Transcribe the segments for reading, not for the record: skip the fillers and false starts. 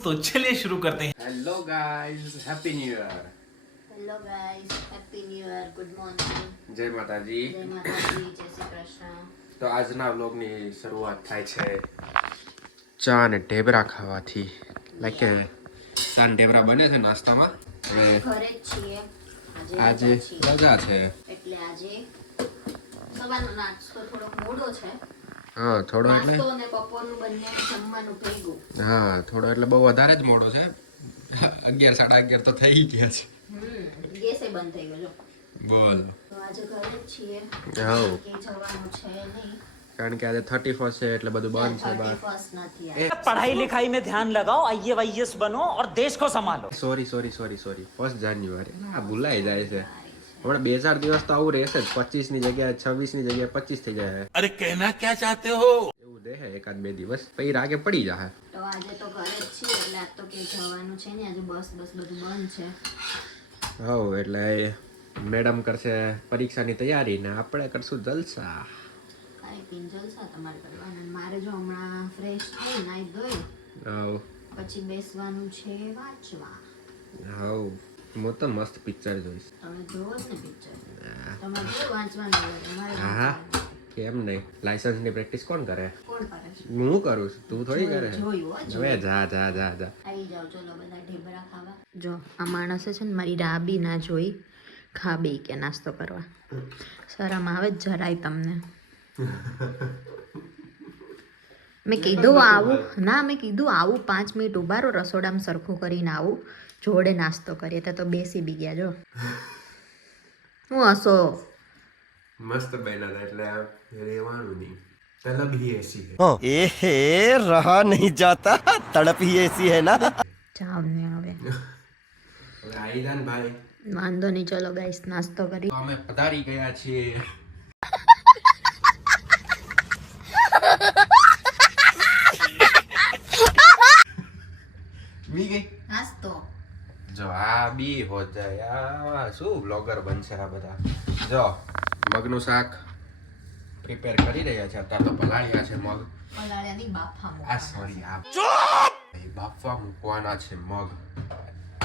तो चलिए शुरू करते हैं। Hello guys, happy new year. Hello guys, happy new year, good morning, જય માતાજી। જય માતાજી, જય શ્રી કૃષ્ણ। તો આજના વ્લોગની શરૂઆત થાય છે ચા અને ઢેબરા ખાવાથી। લાઈક કે ચા અને ઢેબરા બને છે નાસ્તામાં। હવે ઘરે જ છીએ, આજે રજા છીએ, રજા છે, એટલે આજે સવારનો નાસ્તો થોડોક મોડો છે। હા થોડો એટલે નાસ્તો અને બપોરનું બંને જમવાનું ભેગું। હા થોડો એટલે બહુ વધારે જ મોડો છે। 11 11:30 તો થઈ ગયા છે। ગેસે બંધ થઈ ગયો જો। બોલ તો આજે ઘરે જ છીએ, હા કે જવાનું છે નહીં, કારણ કે આજે 31 છે એટલે બધું બંધ છે બહાર। 31 નથી આજે। पढ़ाई लिखाई में ध्यान लगाओ, आईएएस बनो और देश को संभालो। સોરી 1 જાન્યુઆરી આ ભૂલાઈ જાય છે। હમણાં 2-4 દિવસ તો આવું રહેશે જ। 25 ની જગ્યાએ 26 ની જગ્યાએ 25 થઈ જાય। अरे कहना क्या चाहते हो? એવું રહે 1-2 દિવસ પછી રાગે પડી જાય। તો આજે તો ઘરે જ છીએ, એટલે આજ તો કે જવાનું છે ને, આજે બસ બધું બંધ છે। હવ એટલે મેડમ કરશે પરીક્ષાની તૈયારી ને આપણે કરશું જલસા। ખાઈ પીને જલસા તમારે કરવાના। મારે જો હમણાં ફ્રેશ થઈ નાઈ ધોઈ હવ પછી બેસવાનું છે વાંચવા। હવ હું તો મસ્ત પિક્ચર જોઈશ। તમે જોવો જ ને પિક્ચર, તમારે જો વાંચવાનું હોય, અમારે હા વાંચવાનું। કેમ નહીં? લાયસન્સની પ્રેક્ટિસ કોણ કરે? કોણ કરે છે? હું કરું છું, તું થોડી કરે। જોયું હો, હવે જોયું। જા આવી જાઓ, ચલો બધા ઢેબરા ખાવા। જો આ માણસે છે ને મારી રાહ બી ના જોઈ, ખા બે કે નાસ્તો કરવા। શરમ આવે જ જરાય તમને? મેં કીધું આવું ના, મેં કીધું આવું 5 મિનિટ ઉભા રહો, રસોડામાં સરખું કરીને આવું, જોડે નાસ્તો કરીએ। તો બેસી બી ગયા જો। હું હસો? મસ્ત બન્યા એટલે રહેવાનું નહીં। તલબ ही ऐसी है। एहे रहा नहीं जाता, तड़प ही ऐसी है ना। જાવ ને હવે, હવે આઈ જાન ભાઈ। વાંધો નહીં, ચલો ગાઈસ નાસ્તો કરી। તો અમે પધારી ગયા છીએ। મી ગઈ નાસ્તો જો આ બી હો જાય। આ શું બ્લોગર બનશે આ બધા। જો મગનું શાક પ્રિપેર કરી રહ્યા છે અત્યારે। તો પલાળ્યા છે મગ। પલાળ્યાની બાફા આ સોરી આ એ બાફવા મૂકવાના છે મગ।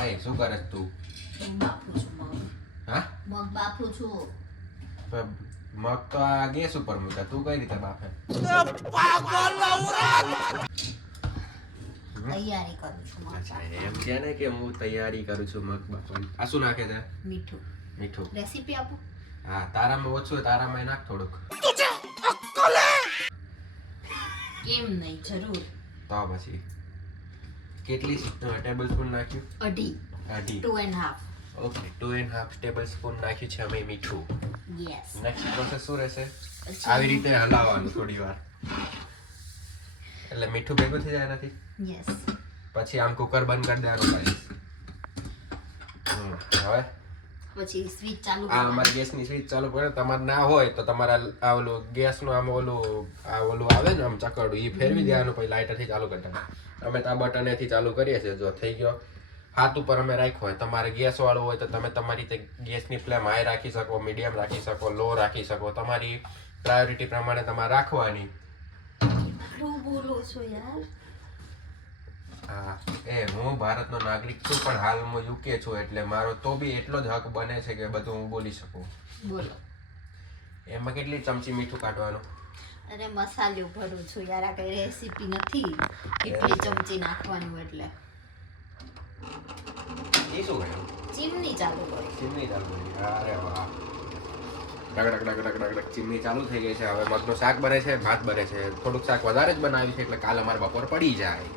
એ શું કરે છે તું? હું બાફું છું મગ, હા મગ બાફું છું। તો મગ તો આ ગેસ ઉપર મૂકે, તું કઈ રીતે બાફે? તૈયારી કરું છું મગ અચ્છા બાફવાની। એમ કે ને કે હું તૈયારી કરું છું મગ બાફવાની। આ શું નાખે છે? મીઠું મીઠું। રેસીપી આપું? હા તારામાં ઓછું હોય તારામાં નાખ થોડુંક। કેમ નહીં, જરૂર। તો પછી કેટલી ટેબલ સ્પૂન નાખ્યું? અઢી, અઢી 2.5। ઓકે 2.5 ટેબલ સ્પૂન નાખ્યું છે અમે મીઠું। યસ। નેક્સ્ટ પ્રોસેસ શું રહેશે? પછી- આવી રીતે હલાવવાનું થોડી વાર એટલે મીઠું ભેગું થઈ જાય નથી। યસ। પછી આમ કુકર બંધ કરી દેવાનું ગાઈસ। હવે પછી સ્વિચ ચાલુ આ કરવાની। અમારી ગેસની સ્વિચ ચાલુ કરે। તમારે ના હોય તો તમારા આ ઓલું ગેસનું આમ ઓલું આવે ને આમ ચકરડું, એ ફેરવી દેવાનું પછી લાઇટરથી ચાલુ કરી દેવાનું। અમે તો આ બટનેથી ચાલુ કરીએ છીએ। જો થઈ ગયો, હાથ ઉપર અમે રાખ્યો હોય। તમારે ગેસ વાળું હોય તો તમે તમારી રીતે ગેસની ફ્લેમ હાઈ રાખી શકો, મીડિયમ રાખી શકો, લો રાખી શકો। તમારી પ્રાયોરિટી પ્રમાણે તમારે રાખવાની। શું બોલો છો યાર? હા એ હું ભારતનો નાગરિક છું, પણ હાલ હું યુકે છું, એટલે મારો તો બી એટલો જ હક બને છે કે બધું હું બોલી શકું। બોલો। એમાં કેટલી ચમચી મીઠું કાઢવાનું? અરે મસાલો ભરું છું યાર, આ કઈ રેસીપી નથી એટલી ચમચી નાખવાનું। એટલે એ શું કર્યું? ચીમની ચાલુ કરો। ચીમની ચાલુ થઈ ગઈ। અરે વાહ, ડગ ચીમની ચાલુ થઈ ગઈ છે। હવે મગનું શાક બને છે, ભાત બને છે। થોડુંક શાક વધારે જ બનાવ્યું છે એટલે કાલ અમારે બપોર પડી જાય।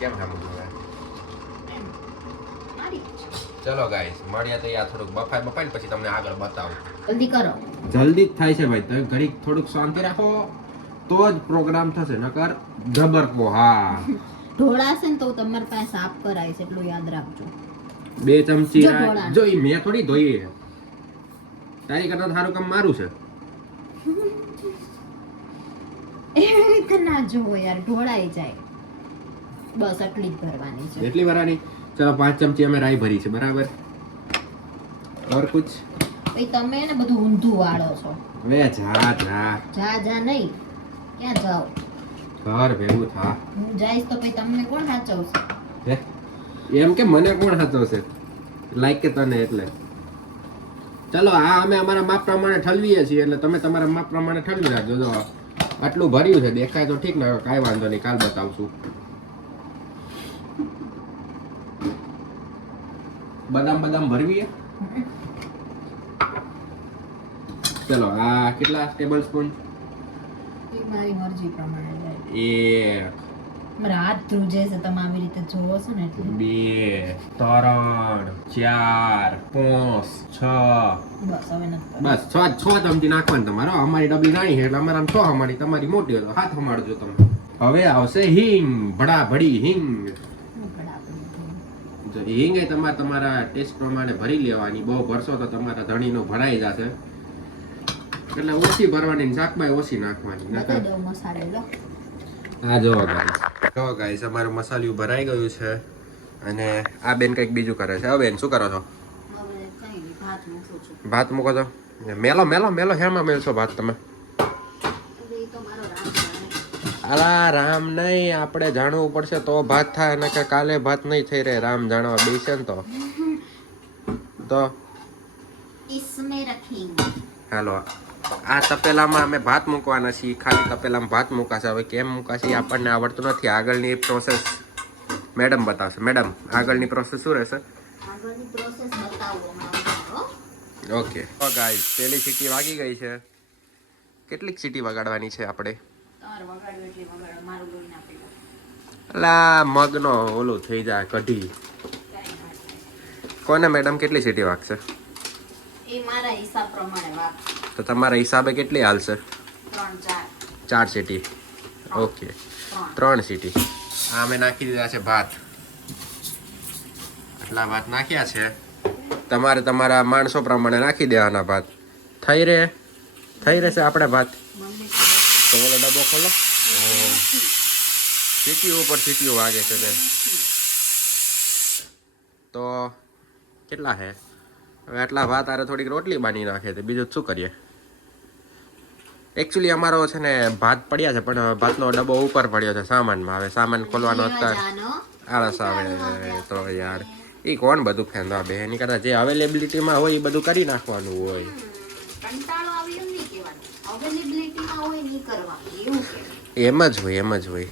કેમ ખામું જોવે? એમ મારી ચલો ગાઈસ મળ્યા તો યાર થોડુંક બફાય ને પછી તમને આગળ બતાવું। જલ્દી કરો। જલ્દી જ થાય છે ભાઈ, તમે ઘડીક થોડુંક શાંતિ રાખો તો જ પ્રોગ્રામ થશે, નકર જબરકો। હા ઢોળાશે ને તો તમારી પાસે સાફ કરાવીશ, એટલું યાદ રાખજો। 2 ચમચી જો ઢોળા. જો ઈ મેં થોડી ધોઈ છે, તારી કરતા સારું કામ મારું છે। એવી રીતે ના જોવો યાર, ઢોળાઈ જાય। બસ આટલી જ ભરવાની છે। એટલી વરાની? ચલો 5 ચમચી અમે રાઈ ભરી છે, બરાબર। ઓર કુછ? પછી તમે ને બધું ઊંધું વાળો છો। વે જા જા નહીં, ક્યાં જાઓ? ઘર ભેગું થા હું જઈશ તો પછી તમને કોણ સાચવશે? હે એમ કે મને કોણ સાચવશે લાઈક કે તને એટલે ચલો આ અમે અમારા માપ પ્રમાણે ઠલવીએ છીએ એટલે તમે તમારા માપ પ્રમાણે ઠલવી રાખજો જો આટલું ભર્યું છે દેખાય તો ઠીક ને કાંઈ વાંધો નહીં કાલ બતાવશું બદામ ભરવીએ ચલો આ કેટલા ટેબલ સ્પૂન એ મારી મરજી પ્રમાણે જાય. એક મારા હાથ ધ્રુજે છે, તમે આવી રીતે જોવો છો ને એટલે. 2 3 4 5 6 બસ હવે નથી. બસ 6 ચમચી નાખવાનું તમારો અમારી ડબલી નાની છે એટલે અમારા 6 અમારી તમારી મોટી હોય તો હાથ હમાડજો તમે હવે આવશે હિંગ ભડી હિંગ જો હિંગ એ તમારા ટેસ્ટ પ્રમાણે ભરી લેવાની બહુ ભરશો તો તમારા ધણીનો ભરાઈ જશે એટલે ઓછી ભરવાની શાકભાઈ ઓછી નાખવાની બતાવી દઉં મસાલો લો. આ જો ગાઈસ અમારું મસાલિયું ભરાઈ ગયું છે અને આ બેન કંઈક બીજું કરે છે હવે બેન શું કરો છો? હવે કઈ નહીં, ભાત મૂકું છું. ભાત મૂકો છો મેલો હેમાં મેલશો ભાત તમે? હવે એ તો મારો રાજ જાણે. અલા રામ નહીં આપણે જાણવું પડશે તો ભાત થાય ને કે કાલે ભાત નહીં થઈ રહે રામ જાણવા બેસે ને તો इसमें रखेंगे. હાલો આ તપેલામાં અમે ભાત મૂકવાના છીએ ખાલી તપેલામાં ભાત મૂકાશે હવે કેમ મૂકાશે આપણને આવડતું નથી આગળની પ્રોસેસ મેડમ બતાવશે મેડમ આગળની પ્રોસેસ શું રહેશે? આગળની પ્રોસેસ બતાવો મારો. ઓકે ગાઈસ પહેલી સીટી વાગી ગઈ છે કેટલીક સીટી વગાડવાની છે આપણે? તાર વગાડો એટલે વગાડો, મારું લોહી ના પીવો. અલા મગનો ઓલું થઈ જાય કઢી કોને મેડમ કેટલી સીટી વાગશે? એ મારા હિસાબ પ્રમાણે વાપ. તો તમારા હિસાબે કેટલી હાલશે? 3 4 સીટી ઓકે 3 સીટી આ અમે નાખી દીધા છે ભાત આટલા ભાત નાખ્યા છે તમારે તમારા માણસો પ્રમાણે નાખી દેવાના ભાત થઈ રહેશે આપણે ભાત તો ઓલો ડબ્બો ખોલો સીટીઓ ઉપર સીટીઓ વાગે છે બેન તો કેટલા છે હવે આટલા ભાત આરે થોડીક રોટલી બાંધી નાખે તો બીજું શું કરીએ એકચ્યુઅલી અમારો છે ને ભાત પડ્યા છે પણ ભાતનો ડબ્બો ઉપર પડ્યો છે સામાનમાં હવે સામાન ખોલવાનો આળસ આવે તો યાર એ કોણ બધું ફેંદવા બે એની કરતા જે અવેલેબિલિટીમાં હોય એ બધું કરી નાખવાનું હોય કંટાળો આવ્યો નહીં કહેવાનું, અવેલેબિલિટીમાં હોય નહીં કરવાનું એવું કે. એમ જ હોય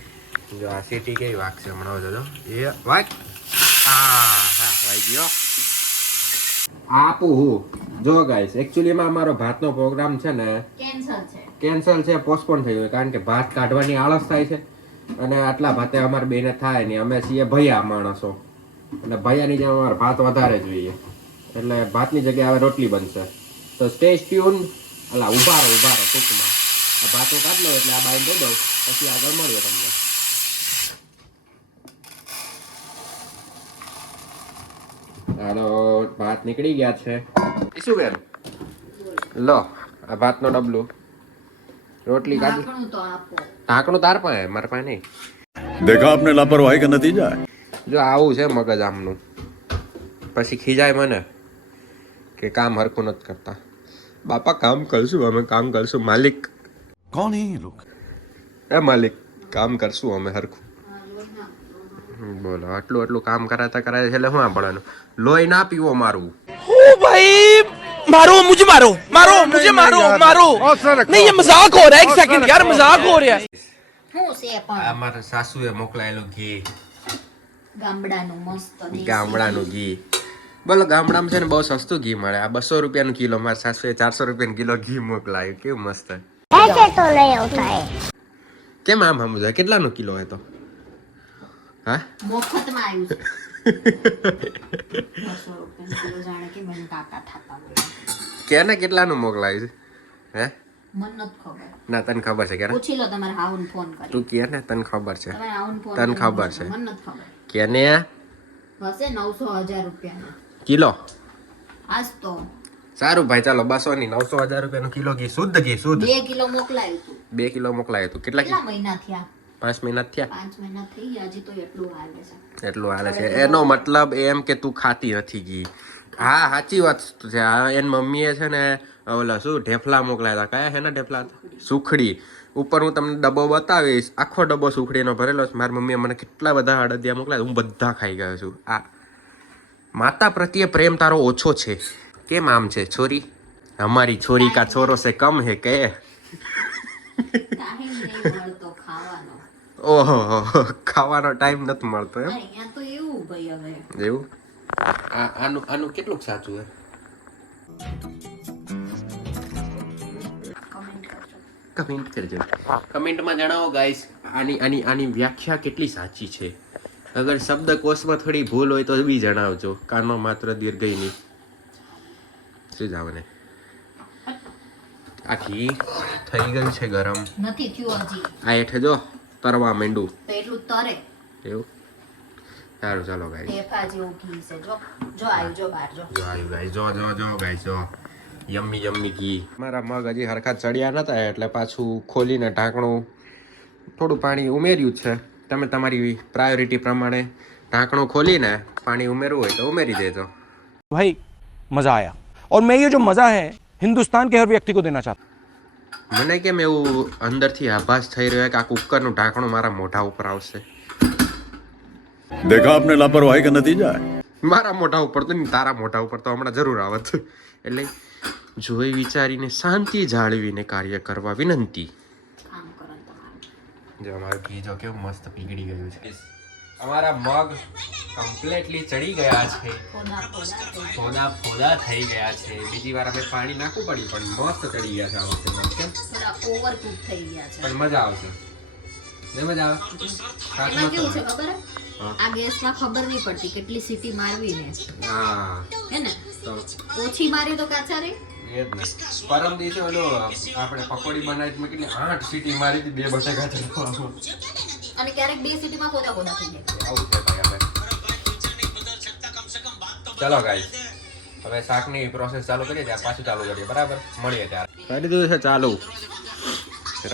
જો આ સીટી કેવી વાગશે હમણાં જોજો એ વાગ હા વાગી ગયો આપું હું જો ગાઈસ એકચ્યુઅલીમાં અમારો ભાતનો પ્રોગ્રામ છે ને કેન્સલ છે પોસ્ટપોન થઈ ગયો કારણ કે ભાત કાઢવાની આળસ થાય છે અને આટલા ભાતે અમારે બેને થાય નહીં અમે છીએ ભૈયા માણસો અને ભૈયાની જેમ અમારે ભાત વધારે જોઈએ એટલે ભાતની જગ્યાએ હવે રોટલી બનશે તો સ્ટે ટ્યુન અલા ઉભા રહો ટૂંકમાં આ ભાતો કાઢ લો એટલે આ બાઈને દઈ દઉં પછી આગળ મળીએ તમને હાલો ભાત નીકળી ગયા છે શું બેન લો આ ભાતનો ડબલું રોટલી કાઢી ઢાંકણું તો આપો. ઢાંકણું તાર પાસે મારા પાસે નહીં देखा आपने लापरवाही का नतीजा है જો આવું છે મગજ આમનું પછી ખીજાય મને કે કામ હરખું નથી કરતા બાપા કામ કરશું અમે કામ કરશું માલિક कौन है ये लोग એ માલિક કામ કરશું અમે હરખું બોલો આટલું કામ કરાતા છે એટલે શું પડવાનું લોહી ના પીવો મારું ओ भाई मारो मुझे मारो नहीं ये मजाक हो रहा है एक सेकंड यार मजाक हो रहा है શું છે પણ અમારા સાસુએ મોકલાયેલું ઘી ગામડાનું મસ્ત દેશી ગામડાનું ઘી બોલો ગામડામાં છે ને બહુ સસ્તું ઘી મળે આ 200 રૂપિયાનું કિલો મારા સાસુએ 400 રૂપિયાનું કિલો ઘી મોકલાયું કેવું મસ્ત કેમ આમ સમજાય કેટલાનો કિલો હોય તો હા મફતમાં આવ્યું છે. 200 રૂપિયાનું કિલો જાણે કે મને કાકા થાતા હોય. કેને કેટલાનું મોકલાયું છે હે મને નથી ખબર. ના તને ખબર છે કે પૂછી લો તમારા હાઉન ફોન કરી. તું કે ને તને ખબર છે તમારા હાઉન ફોન તને કરીને ખબર પૂછો. છે. મને નથી ખબર. કેને હશે 900,000 રૂપિયાનો કિલો આજ તો સારું ભાઈ ચાલો 200 ની 900,000 રૂપિયાનું કિલો ઘી શુદ્ધ ઘી શુદ્ધ 2 કિલો મોકલાયું તું. 2 કિલો મોકલાયું તું કેટલા કેટલા મહિના થયા? 5 મહિના થયા 5 મહિના થઈ ગયા, હજી તો એટલું હાલે છે. એટલું હાલે છે એનો મતલબ એમ કે તું ખાતી નથી ઘી હા સાચી વાત છે આ એની મમ્મીએ છે ને ઓલા શું ઢેફલા મોકલાયા હતા કયા છે ને ઢેફલા સુખડી ઉપર હું તમને ડબ્બો બતાવીશ, આખો ડબ્બો સુખડીનો ભરેલો છે. મારી મમ્મીએ મને કેટલા બધા અડદિયા મોકલ્યા, હું બધા ખાઈ ગયો છું. આ માતા પ્રત્યે પ્રેમ તારો ઓછો છે. કેમ આમ છે છોરી? અમારી છોરી કા છોરો સે કમ હે કે? ટાઈમ નહીં મળતો ખાવાનો. ઓહો, ખાવાનો ટાઈમ નથી મળતો એમ? અહીંયા તો એવું ભાઈ હવે. એવું? આનું કેટલું સાચું હે? કમેન્ટ કરજો. કમેન્ટમાં જણાવો ગાઈસ, આની વ્યાખ્યા કેટલી સાચી છે. અગર શબ્દકોશમાં થોડી ભૂલ હોય તો બી જણાવજો. કાનો માત્ર દીર્ઘઈની શું જાવને. આ ઘી થઈ ગયું છે ગરમ. નથી થયું હજી. આ હેઠે જો તરવા માંડું. તો એટલું તરે. એવું? સારું ચાલો ગાઈસ. ટેફા જેવું ઘી છે જો. જો આવ્યું જો બહાર જો. જો આવ્યું ગાઈસ. જો ગાઈસ જો. યમ્મી ઘી. મારા મગ હજી હરખા ચડ્યા નતા એટલે પાછું ખોલીને ઢાંકણું થોડું પાણી ઉમેર્યું છે. તમે તમારી પ્રાયોરિટી પ્રમાણે ઢાંકણું ખોલીને પાણી ઉમેરવું હોય તો ઉમેરી દેજો. भाई मजा आया और मैं ये जो मजा है हिंदुस्तान के हर व्यक्ति को देना चाहता हूं. મને કેમ એવું અંદરથી આભાસ થઈ રહ્યો કે આ કુકરનું ઢાંકણું મારા મોઢા ઉપર આવશે. देखा आपने लापरवाही का नतीजा है. મારા મોઢા ઉપર તો નહીં, તારા મોઢા ઉપર તો હમણાં જરૂર આવત. એટલે જોઈ વિચારીને શાંતિ જાળવીને કાર્ય કરવા વિનંતી. કામ કરો તમારું. જો અમારું ઘી જો કેવું મસ્ત પીગળી ગયું છે. અમારા મગ કમ્પ્લીટલી ચડી ગયા છે. ફોદા થઈ ગયા છે. બીજી વાર અમે પાણી નાખવું પડ્યું પણ મસ્ત ચડી ગયા છે આ વખતે મગ. કેમ? થોડા ઓવરકુક થઈ ગયા છે. પણ મજા આવશે. મજા આવે. એમાં કેવું છે ખબર હે? આ ગેસમાં ખબર નહીં પડતી કેટલી સીટી મારવી ને. હા હે ને? તો ઓછી મારી તો કાચા રે. એ જ ને. પરમ દિવસે ઓલો આપણે પકોડી બનાવી મેં કેટલી 8 સીટી મારી હતી 2 બટાકા ચડવા. અને ક્યારેક 2 સીટીમાં ખોદા થઈ જાય. આવું છે ભાઈ હવે. ચલો ગાઈસ, હવે શાકની પ્રોસેસ ચાલુ કરીએ ત્યારે પાછું ચાલુ કરીએ. બરાબર, મળીએ ત્યારે. કરી દીધું છે ચાલુ.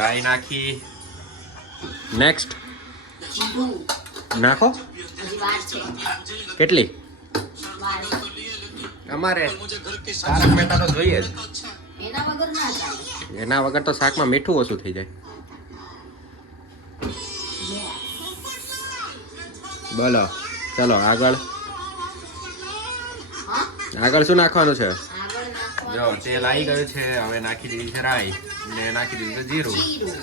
રાઈ નાખી. નેક્સ્ટ જીરું નાખો. હજી વાર છે. કેટલી? વાર છે. અમારે તારક મહેતા તો જોઈએ જ. એના વગર ના ચાલે. એના વગર તો શાકમાં મીઠું ઓછું થઈ જાય. બોલો ચલો આગળ. આગળ શું નાખવાનું છે? આગળ નાખવાનું જો તેલ આવી ગયું છે. હવે નાખી દીધી છે રાઈ ને નાખી દીધું છે જીરું. જીરું.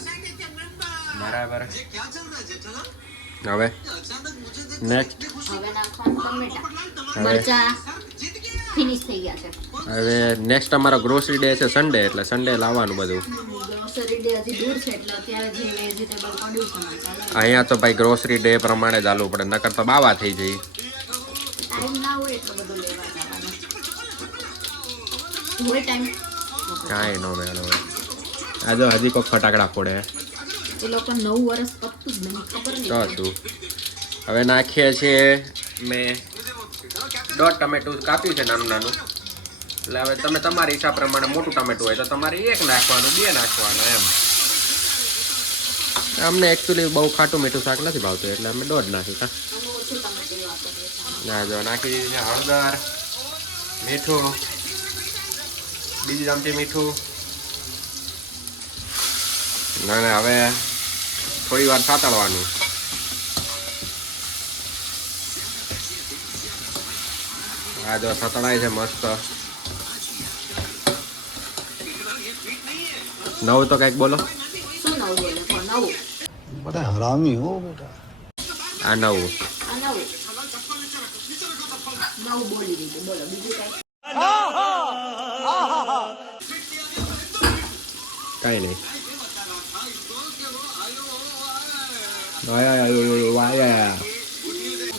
બરાબર. હવે નેક્સ્ટ હવે નાખવાનું ટમેટા. હવે મરચા ફિનિશ થઈ ગયા છે. હવે નેક્સ્ટ અમારો ગ્રોસરી ડે છે સન્ડે, એટલે સન્ડે લાવવાનું બધું. ગ્રોસરી ડે હજી દૂર છે એટલે અત્યારે જે વેજીટેબલ પડ્યું છે ને ચાલે. અહીંયા તો ભાઈ ગ્રોસરી ડે પ્રમાણે ચાલવું પડે, નકર તો બાવા થઈ જઈએ. ટાઈમ ના હોય એટલો બધો લેવા જવાનો. હોય ટાઈમ. કાંઈ ન મેળો હોય. આ જો હજી કોઈ ફટાકડા ફોડે. એ લોકો 9 વર્ષ પકતું જ નહીં ખબર તો નહીં. તું હવે નાખીએ છીએ. મેં 1.5 ટમેટું કાપ્યું છે નાનું નાનું. એટલે હવે તમે તમારી હિસાબ પ્રમાણે મોટું ટમેટું હોય તો તમારે 1 નાખવાનું, 2 નાખવાનું એમ. અમને એકચ્યુઅલી બહુ ખાટું મીઠું શાક નથી ભાવતું એટલે અમે 1.5 નાખ્યું. અમે ઓછું ટમેટું વાપરીએ છીએ. ના જો નાખી દીધી છે હળદર, મીઠું, બીજી ચમચી મીઠું. અને હવે થોડી વાર સાતળવાનું. આ જો સતળાય છે મસ્ત. નવું તો કંઈક બોલો. શું નવું બોલે? નવું. बड़ा हरामी हो बेटा. આ નવું. આ નવું. નવું બોલી દીધું. બોલો બીજું કઈ? કઈ નહીં.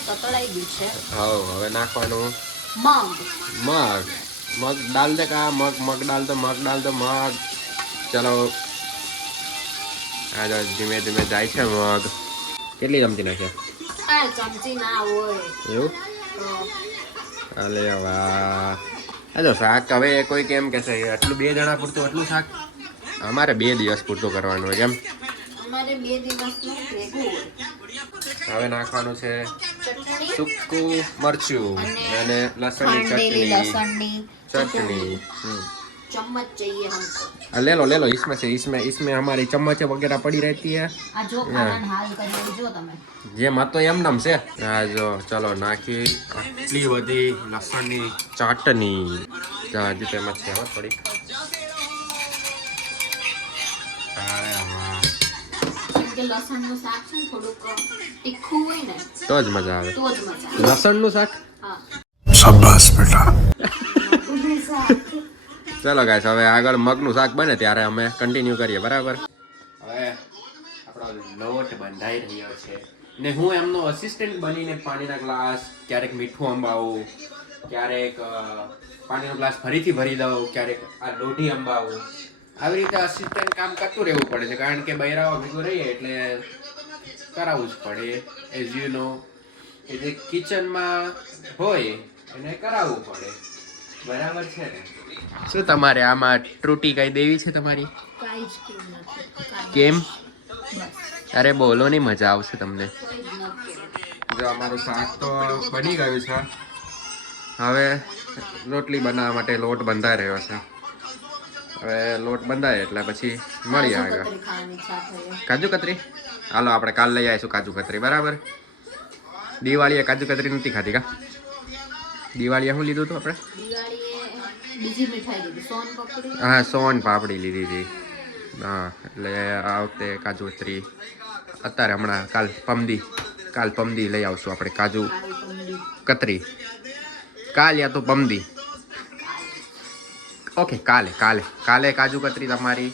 સતળાઈ ગયું છે. હવે નાખવાનું મગ. મગ ડાલ દે કા મગ ડાલ દો મગ. ચલો આ જો ધીમે ધીમે જાય છે મગ. કેટલી ચમચી નાખ્યા? આ ચમચી ના હોય એવું? તો અલે વાહ. આ જો શાક હવે કોઈ કેમ કહેશે આટલું 2 જણા પૂરતું આટલું શાક? અમારે 2 દિવસ પૂરતું કરવાનું હોય. કેમ? અમારે 2 દિવસનું ભેગું હોય. હવે નાખવાનું છે ચટણી સૂકું મરચું અને લસણની ખાંડેલી ચટણી. લસણની ચટણી. चम्मच चाहिए हमको। ले लो इसमें से इसमें हमारी चम्मच वगैरह पड़ी रहती है आ जो खाना हाल કરી જો તમે જેમાં તો એમનામ છે આ જો ચલો નાખી આટલી બધી લસણની ચાટણી હજી તેમાં છે હો થોડી કે લસણનું શાક છે ને થોડુંક તીખું હોય ને તો જ મજા આવે તો જ મજા આવે। લસણનું શાક હા शाबाश बेटा ચલો ગાઈસ હવે આગળ મગનું શાક બને ત્યારે અમે કન્ટિન્યુ કરીએ બરાબર હવે આપણો લોટ બંધાઈ રહ્યો છે ને હું એમનો અસિસ્ટન્ટ બનીને પાણીના ગ્લાસ ક્યારેક મીઠું અંબાવું ક્યારેક પાણીનો ગ્લાસ ફરીથી ભરી દઉં ક્યારેક આ લોઢી અંબાવું આવી રીતે અસિસ્ટન્ટ કામ કરતું રહેવું પડે છે કારણ કે બૈરાઓ ભેગું રહીએ એટલે કરાવવું જ પડે એઝ યુ નો કે જે કિચનમાં હોય એને કરાવવું પડે બરાબર છે ને શું તમારે આમાં ત્રુટી કઈ દેવી છે તમારી કાઈ જ કેમ નથી કેમ બસ અરે બોલો ની મજા આવશે તમને કોઈ જ નથી જો અમારું શાક તો બની ગયું છે હવે રોટલી બનાવવા માટે લોટ બંધાઈ રહ્યો છે હવે લોટ બંધાય એટલે પછી મળીએ આગળ કતરી ખાવાની ઈચ્છા થઈ કાજુ કતરી હાલો આપણે કાલ લઈ આવીશું કાજુ કતરી બરાબર દિવાળીએ કાજુ કતરી નથી ખાધી કા દિવાળીએ શું લીધું હતું આપણે દિવાળીએ બીજી મીઠાઈ લીધી સોન પપડી હા સોન પાપડી લીધી હતી હા એટલે આ વખતે કાજુ કતરી અત્યારે હમણાં કાલ પમદી લઈ આવશું આપણે કાજુ કતરી કાલ યા તો પમદી ઓકે કાલે કાજુ કતરી તમારી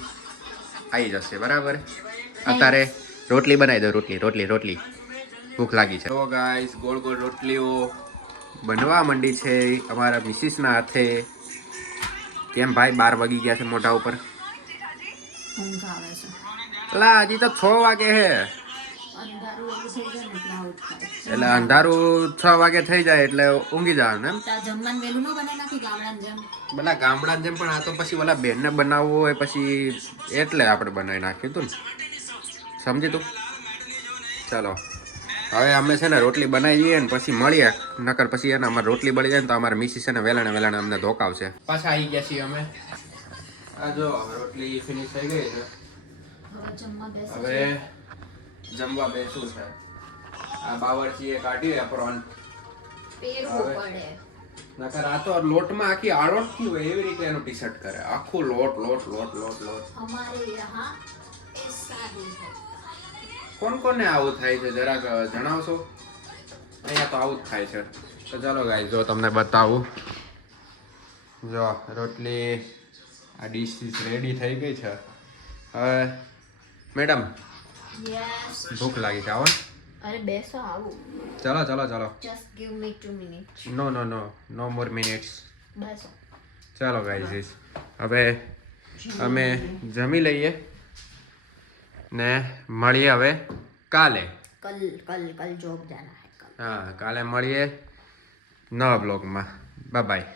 આવી જશે બરાબર અત્યારે રોટલી બનાવી દો રોટલી ભૂખ લાગી છે તો ગાઈસ ગોળ ગોળ રોટલીઓ બનવા માંડી છે અમારા મિસિસના હાથે કેમ ભાઈ 12 વાગી ગયા છે મોઢા ઉપર ઊંઘ આવે છે લા હજી તો 6 વાગે હે અંધારું એવું થઈ જાય ને એટલે આવું જ થાય એટલે અંધારું 6 વાગે થઈ જાય એટલે ઊંઘી જવાનું એમ ત્યાં જમવાનું વહેલું ન બનાવી નાખી ગામડાની જેમ પેલા ગામડા જેમ પણ આ તો પછી ઓલા બેનને બનાવવું હોય પછી એટલે આપણે બનાવી નાખ્યું હતું ને સમજી તું ચાલો હવે અમે છે ને રોટલી બનાવી દઈએ ને પછી મળીએ નકર પછી એને અમારે રોટલી બળી જાય ને તો અમારે મિસિસ છે ને વેલાણે અમને ધોકાવશે પાછા આવી ગયા છીએ અમે આ જો રોટલી ફિનિશ થઈ ગઈ છે હવે જમવા બેસે હવે જમવા બેસું છે આ બાવરચીએ કાઢ્યું એપ્રોન પહેરવું પડે નકર આ તો લોટમાં આખી આળોટતી હોય એવી રીતે એનું ટી શર્ટ કરે આખું લોટ हमारे यहाँ ऐसा ही है કોને આવું થાય છે જરાક જણાવશો અહીંયા તો આવું જ થાય છે તો ચાલો ગાઈસ જો તમને બતાવું જો રોટલી આ ડીશ રેડી થઈ ગઈ છે હવે મેડમ यस ભૂખ લાગી છે આવો अरे बेसो आવું ચલો just give me 2 minutes નો મોર મિનિટ્સ બેસો ચાલો ગાઈસ હવે અમે જમી લઈએ ને મળીએ હવે કાલે कल जॉब जाना है कल હા કાલે મળીએ નવા બ્લોગમાં બાય